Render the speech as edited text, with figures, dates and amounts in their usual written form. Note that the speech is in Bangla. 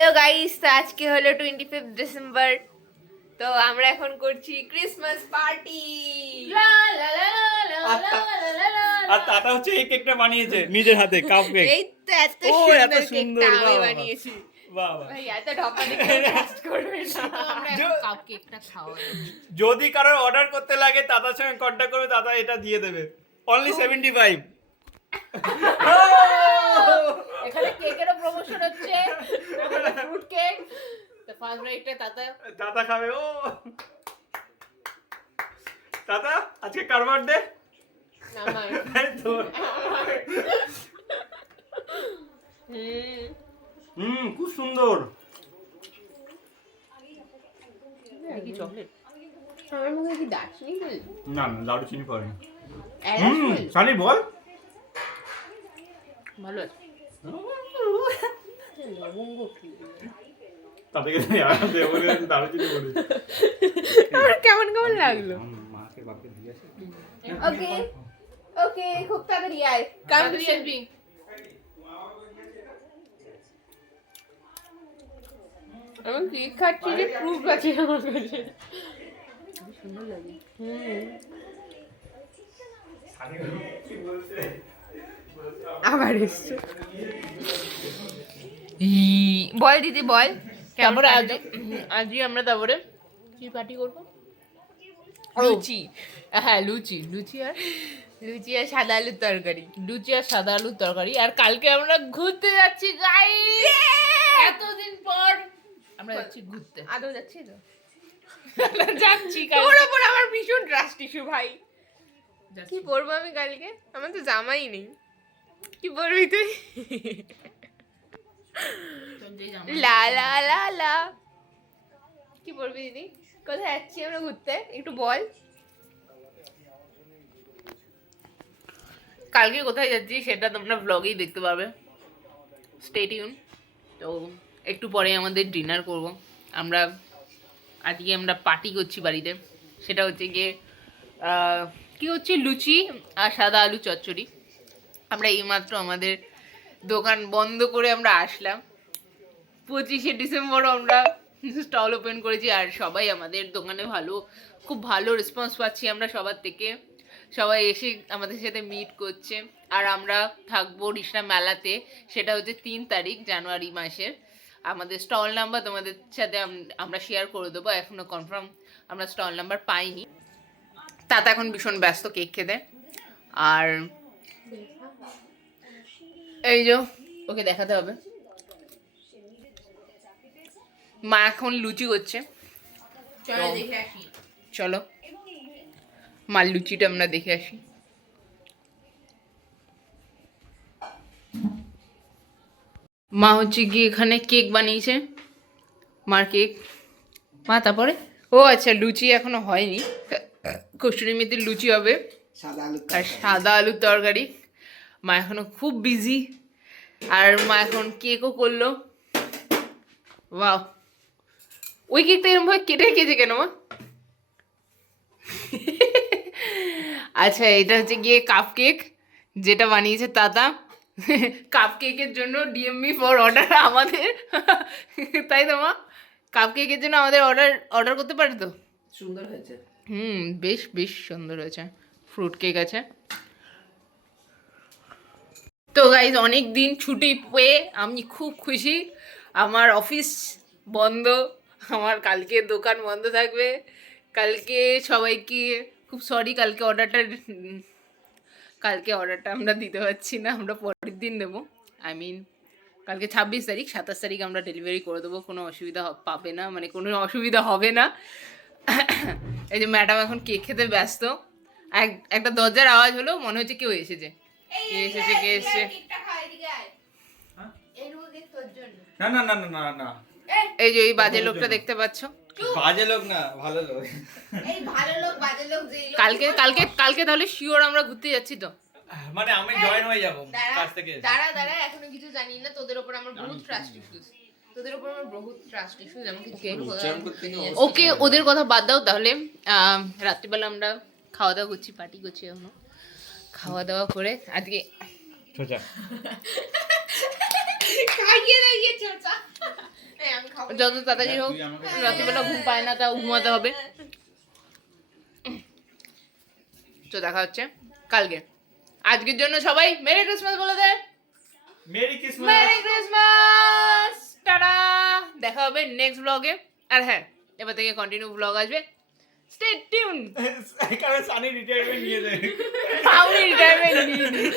তো গাইস, তো আজকে হলো 25 ডিসেম্বর। তো আমরা এখন করছি ক্রিসমাস পার্টি। আর তাতা হচ্ছে এই কেকটা বানিয়েছে নিজের হাতে, কাপ কেক। এই তো এত ও, এত সুন্দর সুন্দর, কেকটা আমি বাহ, বাহ। বানিয়েছি। বাহ বাহ। ভাই এত ঢপা দেখে ট্রাস্ট করবে না। আমরা জ- কাপ কেকটা খাওয়াই। যদি কারোর অর্ডার করতে লাগে তাতার সঙ্গে কন্ট্যাক্ট করবে, দাদা এটা দিয়ে দেবে। অনলি 75। এখানে কেকেরও প্রমোশন হচ্ছে, ফ্রুট কেক। তো ফার্স্ট রাইটে তাতা দাদা খাবে। ও দাদা, আজকে কার বার্থডে? আমার খুব সুন্দর। কি চকলেট? আমার মুখে কি দার্চিনি বল? না না, দারুচিনি পড়েনি। এলাচ বল? সানি বল। ভালো আছে। লবঙ্গ কি? তাদেরকে বলে দারুচিনি বলে। আমার কেমন কেমন লাগলো? মাকে বাপকে দিয়ে আসে। ওকে ওকে, খুব তাড়াতাড়ি আয়। কাম তাড়াতাড়ি আসবি। আমি কেক খাচ্ছি যে প্রুফ আছে আমার কাছে। সুন্দর লাগে। আবার এসছে। বল দিদি বল। তারপরে আজই আমরা তারপরে কি পার্টি করবো? লুচি। হ্যাঁ, লুচি আর লুচি আর সাদা আলুর তরকারি। লুচি আর সাদা আলুর তরকারি। আর কালকে আমরা ঘুরতে যাচ্ছি গাইস। এতদিন পর আমরা যাচ্ছি ঘুরতে। আদৌ যাচ্ছি তো? যাচ্ছি তোর ওপর আমার ভীষণ ট্রাস্ট ইস্যু ভাই। কি পরবো আমি কালকে? আমার তো জামাই নেই। কি পরবি তুই? লা লা লা লা। কি পরবি দিদি? কোথায় যাচ্ছি আমরা ঘুরতে? একটু বল। কালকে কোথায় যাচ্ছি সেটা তোমরা ব্লগেই দেখতে পাবে। Stay tune. তো একটু পরে আমাদের ডিনার করব। আজকে আমরা পার্টি করছি বাড়িতে। সেটা হচ্ছে গিয়ে কি হচ্ছে, লুচি আর সাদা আলু চচ্চড়ি। আমরা এইমাত্র আমাদের দোকান বন্ধ করে আমরা আসলাম। 25শে ডিসেম্বর আমরা স্টল ওপেন করেছি। আর সবাই আমাদের দোকানে খুব ভালো রেসপন্স পাচ্ছি আমরা সবার থেকে। সবাই এসে আমাদের সাথে মিট করছে। আর আমরা থাকবো রিসনা মেলাতে। সেটা হচ্ছে 3 তারিখ জানুয়ারি মাসের। আমাদের স্টল নাম্বার তোমাদের সাথে আমরা শেয়ার করে দেবো। এখনও কনফার্ম আমরা স্টল নাম্বার পাইনি। তাতে এখন ভীষণ ব্যস্ত কেক খেতে। আর এই যে ওকে দেখাতে হবে, মা এখন লুচি করছে। চলো দেখে আসি। চলো মার লুচিটা আমরা দেখে আসি। মা হচ্ছে কি এখানে কেক বানিয়েছে, মার কেক। মা তারপরে ও আচ্ছা, লুচি এখনো হয়নি, কস্তুরি মেথির লুচি হবে আর সাদা আলুর তরকারি। মা এখনো খুব বিজি। আর মা এখন কেকও করলো। বাহ, ওই কেকটা এরকম ভাবে কেটে রেখেছে কেন মা? আচ্ছা, এটা হচ্ছে গিয়ে কাপ কেক যেটা বানিয়েছে তাতা। কাপ কেকের জন্য ডিএমবি ফর অর্ডার আমাদের, তাই তো মা? কাপ কেকের জন্য আমাদের অর্ডার করতে পারে তো? সুন্দর হয়েছে। বেশ বেশ সুন্দর হয়েছে। ফ্রুট কেক আছে। তো গাইজ, অনেক দিন ছুটি পেয়ে আমি খুব খুশি। আমার অফিস বন্ধ, আমার কালকে দোকান বন্ধ থাকবে। কালকে সবাইকে খুব সরি, কালকে অর্ডারটা আমরা দিতে পারছি না, আমরা পরের দিন দেবো। কালকে 26 তারিখ, 27 তারিখ আমরা ডেলিভারি করে দেবো। কোনো অসুবিধা পাবে না, মানে কোনো অসুবিধা হবে না। এই যে ম্যাডাম এখন কেক খেতে ব্যস্ত। একটা দরজার আওয়াজ হলো, মনে হচ্ছে কেউ এসেছে। কে এসেছে? না না না না না না, এই যে এই বাজে লোকটা দেখতে পাচ্ছ, বাজে লোক না, ভালো লোক। এই ভালো লোক বাজে লোক যেই লোক। কালকে তাহলে শিওর আমরা ঘুরতে যাচ্ছি তো? মানে আমি জয়েন হয়ে যাব কাছ থেকে। দাঁড়া এখনো কিছু জানি না। তোদের উপর আমার বহুত ট্রাস্ট ইস্যুস। ওকে, ওদের কথা বাদ দাও তাহলে। রাত্রিবেলা আমরা খাওয়া দাওয়া করছি, পার্টি করছি। এখনো খাওয়া দাওয়া করে আজকে ছোচা খাইয়ে দাইয়ে ছোচা যত তাড়াতাড়ি হোক, রাত্রিবেলা ঘুম পায় না, তাও ঘুমাতে হবে। তো দেখা হচ্ছে কালকে। আজকের জন্য সবাই মেরি ক্রিসমাস বলে দেয়। Merry Christmas. Merry Christmas, tata. দেখা হবে নেক্সট ব্লগে। আর হ্যাঁ, এবার থেকে কন্টিনিউ ব্লগ আসবে, স্টে টিউন। কারণ সানি রিটায়ারমেন্ট নিয়ে নেয়। আমি রিটায়ারমেন্ট নিয়ে নিই।